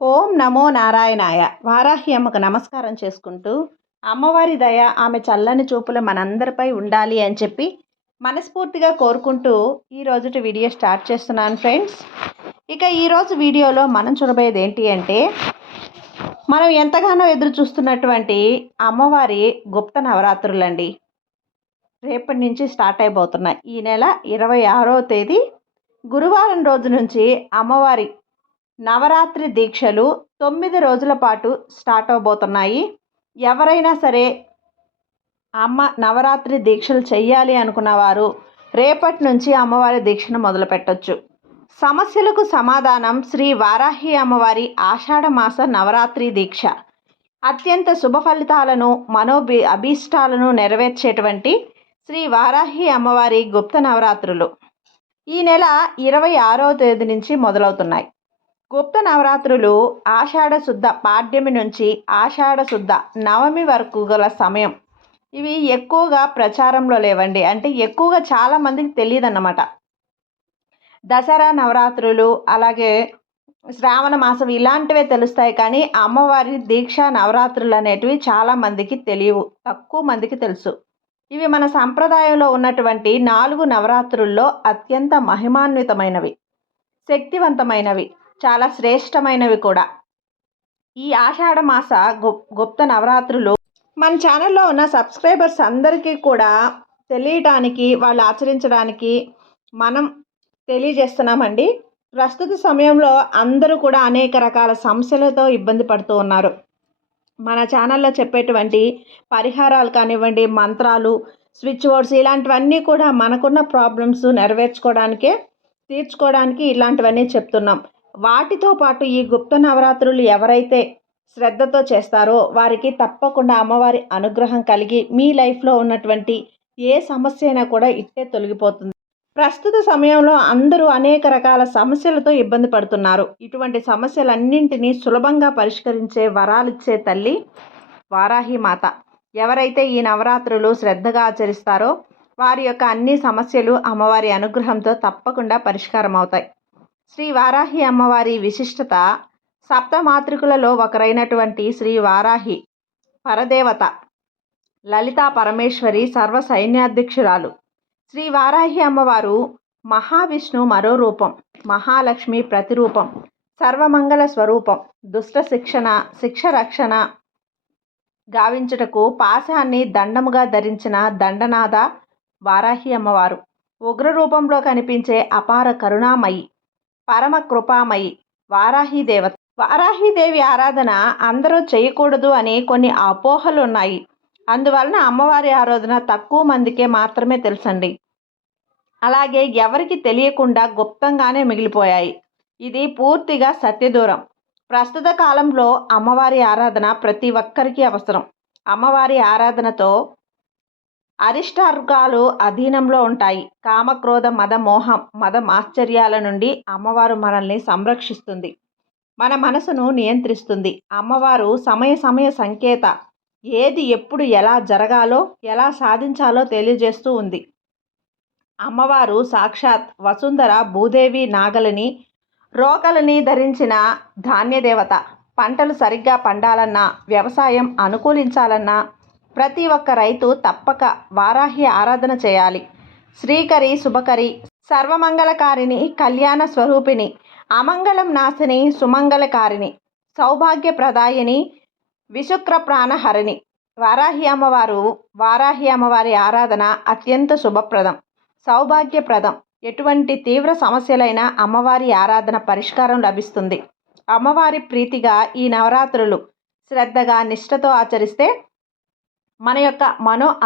ఓం నమో నారాయణాయ. వారాహి అమ్మకు నమస్కారం చేసుకుంటూ, అమ్మవారి దయ ఆమె చల్లని చూపులు మనందరిపై ఉండాలి అని చెప్పి మనస్ఫూర్తిగా కోరుకుంటూ ఈ రోజుటి వీడియో స్టార్ట్ చేస్తున్నాను ఫ్రెండ్స్. ఇక ఈరోజు వీడియోలో మనం చూడబోయేది ఏంటి అంటే, మనం ఎంతగానో ఎదురు చూస్తున్నటువంటి అమ్మవారి గుప్త నవరాత్రులండి. రేపటి నుంచి స్టార్ట్ అయిపోతున్నాయి. ఈ నెల 26వ తేదీ గురువారం రోజు నుంచి అమ్మవారి నవరాత్రి దీక్షలు 9 రోజుల పాటు స్టార్ట్ అవబోతున్నాయి. ఎవరైనా సరే అమ్మ నవరాత్రి దీక్షలు చెయ్యాలి అనుకున్న వారు రేపటి నుంచి అమ్మవారి దీక్షను మొదలుపెట్టొచ్చు. సమస్యలకు సమాధానం శ్రీ వారాహి అమ్మవారి ఆషాఢ మాస నవరాత్రి దీక్ష. అత్యంత శుభ ఫలితాలను అభీష్టాలను నెరవేర్చేటువంటి శ్రీ వారాహి అమ్మవారి గుప్త నవరాత్రులు ఈ నెల 26వ తేదీ నుంచి మొదలవుతున్నాయి. గుప్త నవరాత్రులు ఆషాఢ శుద్ధ పాడ్యమి నుంచి ఆషాఢ శుద్ధ నవమి వరకు గల సమయం. ఇవి ఎక్కువగా ప్రచారంలో లేవండి, అంటే ఎక్కువగా చాలామందికి తెలియదు అన్నమాట. దసరా నవరాత్రులు అలాగే శ్రావణ మాసం ఇలాంటివే తెలుస్తాయి, కానీ అమ్మవారి దీక్ష నవరాత్రులు అనేటివి చాలామందికి తెలియవు, తక్కువ మందికి తెలుసు. ఇవి మన సంప్రదాయంలో ఉన్నటువంటి 4 నవరాత్రుల్లో అత్యంత మహిమాన్వితమైనవి, శక్తివంతమైనవి, చాలా శ్రేష్టమైనవి కూడా. ఈ ఆషాఢ మాస గుప్త నవరాత్రులు మన ఛానల్లో ఉన్న సబ్స్క్రైబర్స్ అందరికీ కూడా తెలియటానికి, వాళ్ళు ఆచరించడానికి మనం తెలియజేస్తున్నామండి. ప్రస్తుత సమయంలో అందరూ కూడా అనేక రకాల సమస్యలతో ఇబ్బంది పడుతూ ఉన్నారు. మన ఛానల్లో చెప్పేటువంటి పరిహారాలు కానివ్వండి, మంత్రాలు, స్విచ్ వర్డ్స్ ఇలాంటివన్నీ కూడా మనకున్న ప్రాబ్లమ్స్ తీర్చుకోవడానికి ఇలాంటివన్నీ చెప్తున్నాం. వాటితో పాటు ఈ గుప్త నవరాత్రులు ఎవరైతే శ్రద్ధతో చేస్తారో వారికి తప్పకుండా అమ్మవారి అనుగ్రహం కలిగి మీ లైఫ్లో ఉన్నటువంటి ఏ సమస్య అయినా కూడా ఇట్టే తొలగిపోతుంది. ప్రస్తుత సమయంలో అందరూ అనేక రకాల సమస్యలతో ఇబ్బంది పడుతున్నారు. ఇటువంటి సమస్యలన్నింటినీ సులభంగా పరిష్కరించే వరాలిచ్చే తల్లి వారాహి మాత. ఎవరైతే ఈ నవరాత్రులు శ్రద్ధగా ఆచరిస్తారో వారి యొక్క అన్ని సమస్యలు అమ్మవారి అనుగ్రహంతో తప్పకుండా పరిష్కారం అవుతాయి. శ్రీ వారాహి అమ్మవారి విశిష్టత, సప్తమాతృకులలో ఒకరైనటువంటి శ్రీ వారాహి పరదేవత లలితా పరమేశ్వరి సర్వ సైన్యాధ్యక్షురాలు. శ్రీ వారాహి అమ్మవారు మహావిష్ణు మరో రూపం, మహాలక్ష్మి ప్రతిరూపం, సర్వమంగళ స్వరూపం. దుష్ట శిక్ష రక్షణ గావించుటకు పాశాన్ని దండముగా ధరించిన దండనాథ వారాహి అమ్మవారు. ఉగ్ర రూపంలో కనిపించే అపార కరుణామయి, పరమ కృపామయి వారాహి దేవత. వారాహిదేవి ఆరాధన అందరూ చేయకూడదు అని కొన్ని అపోహలు ఉన్నాయి. అందువలన అమ్మవారి ఆరాధన తక్కువ మందికే మాత్రమే తెలుసండి. అలాగే ఎవరికి తెలియకుండా గుప్తంగానే మిగిలిపోయాయి. ఇది పూర్తిగా సత్యదూరం. ప్రస్తుత కాలంలో అమ్మవారి ఆరాధన ప్రతి ఒక్కరికి అవసరం. అమ్మవారి ఆరాధనతో అరిష్టార్గాలు అధీనంలో ఉంటాయి. కామక్రోధ మదం ఆశ్చర్యాల నుండి అమ్మవారు మనల్ని సంరక్షిస్తుంది, మన మనసును నియంత్రిస్తుంది. అమ్మవారు సమయ సంకేత, ఏది ఎప్పుడు ఎలా జరగాలో ఎలా సాధించాలో తెలియజేస్తూ ఉంది. అమ్మవారు సాక్షాత్ వసుంధర భూదేవి నాగలిని రోకలిని ధరించిన ధాన్యదేవత. పంటలు సరిగ్గా పండాలన్నా, వ్యవసాయం అనుకూలించాలన్నా ప్రతి ఒక్క రైతు తప్పక వారాహి ఆరాధన చేయాలి. శ్రీకరి శుభకరి, సర్వమంగళకారిణి, కళ్యాణ స్వరూపిణి, అమంగళం నాశిని, సుమంగళకారిణి, సౌభాగ్యప్రదాయిని, విశుక్ర ప్రాణహరిణి. వారాహి అమ్మవారి ఆరాధన అత్యంత శుభప్రదం, సౌభాగ్యప్రదం. ఎటువంటి తీవ్ర సమస్యలైనా అమ్మవారి ఆరాధన పరిష్కారం లభిస్తుంది. అమ్మవారి ప్రీతిగా ఈ నవరాత్రులు శ్రద్ధగా నిష్ఠతో ఆచరిస్తే మన యొక్క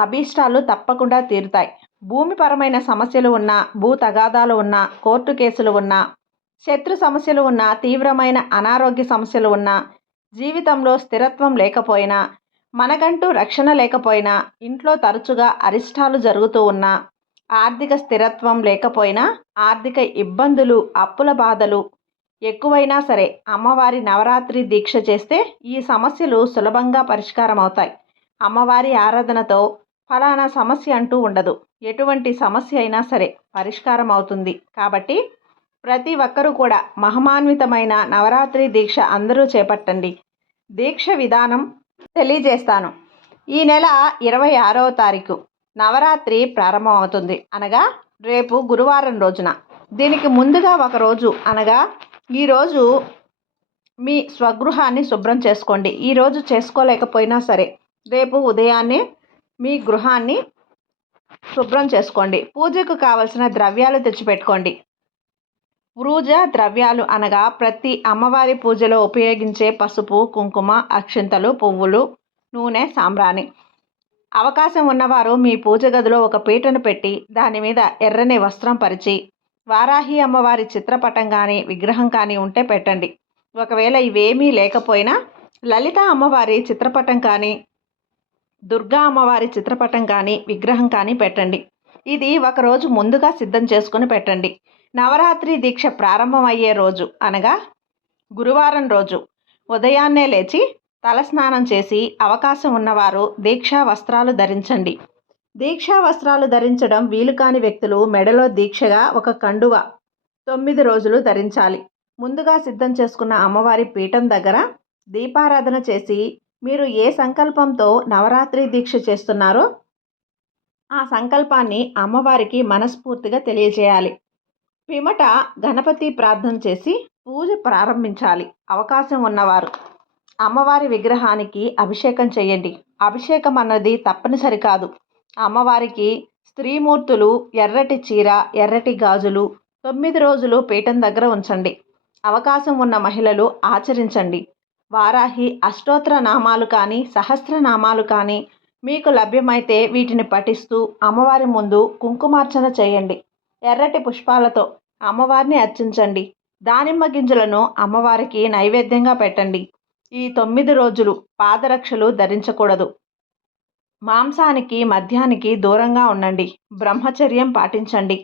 అభీష్టాలు తప్పకుండా తీరుతాయి. భూమిపరమైన సమస్యలు ఉన్నా, భూ తగాదాలు ఉన్నా, కోర్టు కేసులు ఉన్నా, శత్రు సమస్యలు ఉన్నా, తీవ్రమైన అనారోగ్య సమస్యలు ఉన్నా, జీవితంలో స్థిరత్వం లేకపోయినా, మనకంటూ రక్షణ లేకపోయినా, ఇంట్లో తరచుగా అరిష్టాలు జరుగుతూ ఉన్నా, ఆర్థిక స్థిరత్వం లేకపోయినా, ఆర్థిక ఇబ్బందులు, అప్పుల బాధలు ఎక్కువైనా సరే అమ్మవారి నవరాత్రి దీక్ష చేస్తే ఈ సమస్యలు సులభంగా పరిష్కారం అవుతాయి. అమ్మవారి ఆరాధనతో ఫలానా సమస్య అంటూ ఉండదు. ఎటువంటి సమస్య అయినా సరే పరిష్కారం అవుతుంది. కాబట్టి ప్రతి ఒక్కరూ కూడా మహిమాన్వితమైన నవరాత్రి దీక్ష అందరూ చేపట్టండి. దీక్ష విధానం తెలియజేస్తాను. ఈ నెల 26వ తారీఖు నవరాత్రి ప్రారంభం అవుతుంది, అనగా రేపు గురువారం రోజున. దీనికి ముందుగా ఒకరోజు అనగా ఈరోజు మీ స్వగృహాన్ని శుభ్రం చేసుకోండి. ఈరోజు చేసుకోలేకపోయినా సరే రేపు ఉదయాన్నే మీ గృహాన్ని శుభ్రం చేసుకోండి. పూజకు కావలసిన ద్రవ్యాలు తెచ్చిపెట్టుకోండి. పూజ ద్రవ్యాలు అనగా ప్రతి అమ్మవారి పూజలో ఉపయోగించే పసుపు, కుంకుమ, అక్షింతలు, పువ్వులు, నూనె, సాంబ్రాణి. అవకాశం ఉన్నవారు మీ పూజ గదిలో ఒక పీటను పెట్టి దాని మీద ఎర్రని వస్త్రం పరిచి వారాహి అమ్మవారి చిత్రపటం కానీ విగ్రహం కానీ ఉంటే పెట్టండి. ఒకవేళ ఇవేమీ లేకపోయినా లలిత అమ్మవారి చిత్రపటం కానీ దుర్గా అమ్మవారి చిత్రపటం కానీ విగ్రహం కానీ పెట్టండి. ఇది ఒకరోజు ముందుగా సిద్ధం చేసుకుని పెట్టండి. నవరాత్రి దీక్ష ప్రారంభమయ్యే రోజు అనగా గురువారం రోజు ఉదయాన్నే లేచి తలస్నానం చేసి అవకాశం ఉన్నవారు దీక్షా వస్త్రాలు ధరించండి. దీక్షా వస్త్రాలు ధరించడం వీలు కాని వ్యక్తులు మెడలో దీక్షగా ఒక కండువ 9 రోజులు ధరించాలి. ముందుగా సిద్ధం చేసుకున్న అమ్మవారి పీఠం దగ్గర దీపారాధన చేసి మీరు ఏ సంకల్పంతో నవరాత్రి దీక్ష చేస్తున్నారో ఆ సంకల్పాన్ని అమ్మవారికి మనస్ఫూర్తిగా తెలియజేయాలి. పిమ్మట గణపతి ప్రార్థన చేసి పూజ ప్రారంభించాలి. అవకాశం ఉన్నవారు అమ్మవారి విగ్రహానికి అభిషేకం చేయండి. అభిషేకం అన్నది తప్పనిసరి కాదు. అమ్మవారికి స్త్రీమూర్తులు ఎర్రటి చీర, ఎర్రటి గాజులు 9 రోజులు పీఠం దగ్గర ఉంచండి. అవకాశం ఉన్న మహిళలు ఆచరించండి. వారాహి అష్టోత్తర నామాలు కానీ సహస్రనామాలు కానీ మీకు లభ్యమైతే వీటిని పఠిస్తూ అమ్మవారి ముందు కుంకుమార్చన చేయండి. ఎర్రటి పుష్పాలతో అమ్మవారిని అర్చించండి. దానిమ్మ గింజలను అమ్మవారికి నైవేద్యంగా పెట్టండి. ఈ 9 రోజులు పాదరక్షలు ధరించకూడదు. మాంసానికి మద్యానికి దూరంగా ఉండండి. బ్రహ్మచర్యం పాటించండి.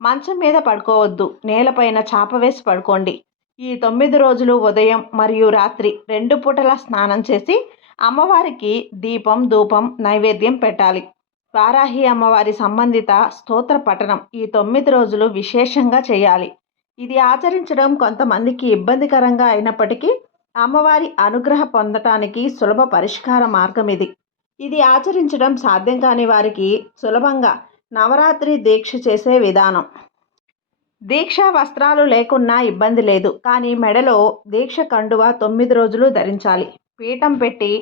మంచం మీద పడుకోవద్దు. నేలపైన చాప వేసి పడుకోండి. ఈ 9 రోజులు ఉదయం మరియు రాత్రి 2 పూటల స్నానం చేసి అమ్మవారికి దీపం, ధూపం, నైవేద్యం పెట్టాలి. వారాహి అమ్మవారి సంబంధిత స్తోత్ర పఠనం ఈ 9 రోజులు విశేషంగా చేయాలి. ఇది ఆచరించడం కొంతమందికి ఇబ్బందికరంగా అయినప్పటికీ అమ్మవారి అనుగ్రహం పొందటానికి సులభ పరిష్కార మార్గం ఇది. ఇది ఆచరించడం సాధ్యం కాని వారికి సులభంగా నవరాత్రి దీక్ష చేసే విధానం. దీక్షా వస్త్రాలు లేకున్నా ఇబ్బంది లేదు, కానీ మెడలో దీక్ష కండువ 9 రోజులు ధరించాలి. పీఠం పెట్టి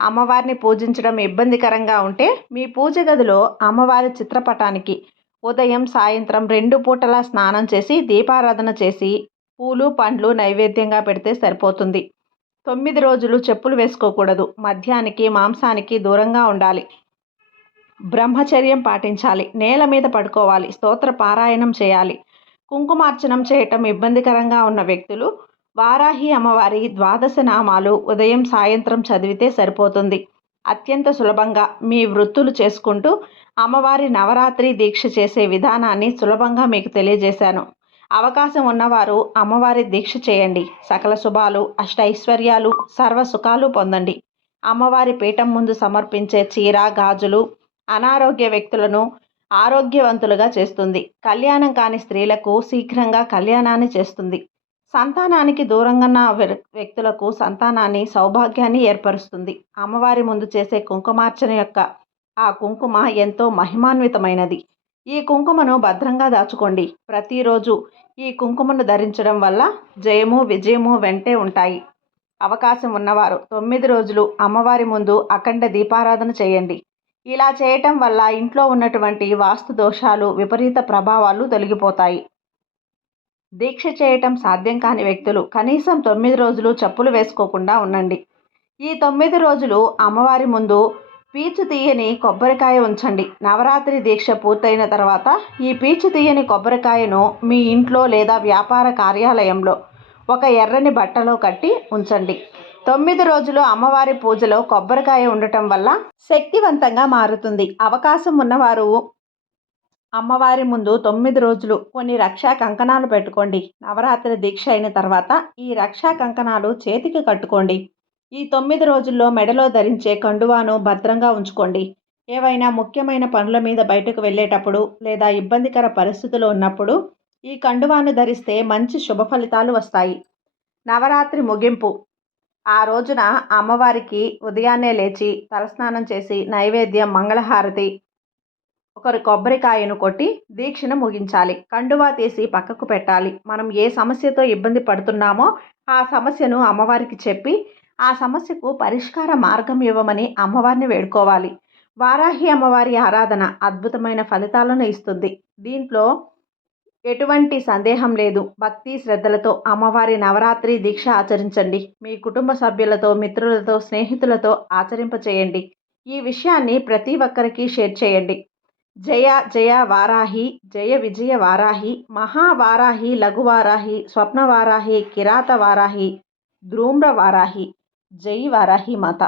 అమ్మవారిని పూజించడం ఇబ్బందికరంగా ఉంటే మీ పూజ గదిలో అమ్మవారి చిత్రపటానికి ఉదయం సాయంత్రం 2 పూటలా స్నానం చేసి దీపారాధన చేసి పూలు, పండ్లు నైవేద్యంగా పెడితే సరిపోతుంది. 9 రోజులు చెప్పులు వేసుకోకూడదు. మద్యానికి, మాంసానికి దూరంగా ఉండాలి. బ్రహ్మచర్యం పాటించాలి. నేల మీద పడుకోవాలి. స్తోత్ర పారాయణం చేయాలి. కుంకుమార్చనం చేయటం ఇబ్బందికరంగా ఉన్న వ్యక్తులు వారాహి అమ్మవారి 12 నామాలు ఉదయం సాయంత్రం చదివితే సరిపోతుంది. అత్యంత సులభంగా మీ వృత్తులు చేసుకుంటూ అమ్మవారి నవరాత్రి దీక్ష చేసే విధానాన్ని సులభంగా మీకు తెలియజేశాను. అవకాశం ఉన్నవారు అమ్మవారి దీక్ష చేయండి. సకల శుభాలు, అష్టైశ్వర్యాలు, సర్వ సుఖాలు పొందండి. అమ్మవారి పీఠం ముందు సమర్పించే చీర, గాజులు అనారోగ్య వ్యక్తులను ఆరోగ్యవంతులుగా చేస్తుంది. కళ్యాణం కాని స్త్రీలకు శీఘ్రంగా కళ్యాణాన్ని చేస్తుంది. సంతానానికి దూరంగా ఉన్న వ్యక్తులకు సంతానాన్ని, సౌభాగ్యాన్ని ఏర్పరుస్తుంది. అమ్మవారి ముందు చేసే కుంకుమార్చన యొక్క ఆ కుంకుమ ఎంతో మహిమాన్వితమైనది. ఈ కుంకుమను భద్రంగా దాచుకోండి. ప్రతిరోజు ఈ కుంకుమను ధరించడం వల్ల జయము, విజయము వెంటే ఉంటాయి. అవకాశం ఉన్నవారు 9 రోజులు అమ్మవారి ముందు అఖండ దీపారాధన చేయండి. ఇలా చేయటం వల్ల ఇంట్లో ఉన్నటువంటి వాస్తు దోషాలు, విపరీత ప్రభావాలు తొలగిపోతాయి. దీక్ష చేయటం సాధ్యం కాని వ్యక్తులు కనీసం 9 రోజులు చెప్పులు వేసుకోకుండా ఉండండి. ఈ 9 రోజులు అమ్మవారి ముందు పీచు తీయని కొబ్బరికాయ ఉంచండి. నవరాత్రి దీక్ష పూర్తయిన తర్వాత ఈ పీచు తీయని కొబ్బరికాయను మీ ఇంట్లో లేదా వ్యాపార కార్యాలయంలో ఒక ఎర్రని బట్టలో కట్టి ఉంచండి. 9 రోజులు అమ్మవారి పూజలో కొబ్బరికాయ ఉండటం వల్ల శక్తివంతంగా మారుతుంది. అవకాశం ఉన్నవారు అమ్మవారి ముందు 9 రోజులు కొన్ని రక్షా కంకణాలు పెట్టుకోండి. నవరాత్రి దీక్ష అయిన తర్వాత ఈ రక్షా కంకణాలు చేతికి కట్టుకోండి. ఈ 9 రోజుల్లో మెడలో ధరించే కండువాను భద్రంగా ఉంచుకోండి. ఏవైనా ముఖ్యమైన పనుల మీద బయటకు వెళ్ళేటప్పుడు లేదా ఇబ్బందికర పరిస్థితులు ఉన్నప్పుడు ఈ కండువాను ధరిస్తే మంచి శుభ ఫలితాలు వస్తాయి. నవరాత్రి ముగింపు. ఆ రోజున అమ్మవారికి ఉదయాన్నే లేచి తలస్నానం చేసి నైవేద్యం, మంగళహారతి, ఒకరు కొబ్బరికాయను కొట్టి దీక్షను ముగించాలి. కండువా తీసి పక్కకు పెట్టాలి. మనం ఏ సమస్యతో ఇబ్బంది పడుతున్నామో ఆ సమస్యను అమ్మవారికి చెప్పి ఆ సమస్యకు పరిష్కార మార్గం ఇవ్వమని అమ్మవారిని వేడుకోవాలి. వారాహి అమ్మవారి ఆరాధన అద్భుతమైన ఫలితాలను ఇస్తుంది. దీంట్లో ఎటువంటి సందేహం లేదు. భక్తి శ్రద్ధలతో అమ్మవారి నవరాత్రి దీక్ష ఆచరించండి. మీ కుటుంబ సభ్యులతో, మిత్రులతో, స్నేహితులతో ఆచరింపచేయండి. ఈ విషయాన్ని ప్రతి ఒక్కరికి షేర్ చేయండి. జయ జయ వారాహి, జయ విజయ వారాహి, మహావారాహి, లఘువారాహి, స్వప్నవారాహి, కిరాత వారాహి, ధూమ్ర వారాహి. జై వారాహి మాత.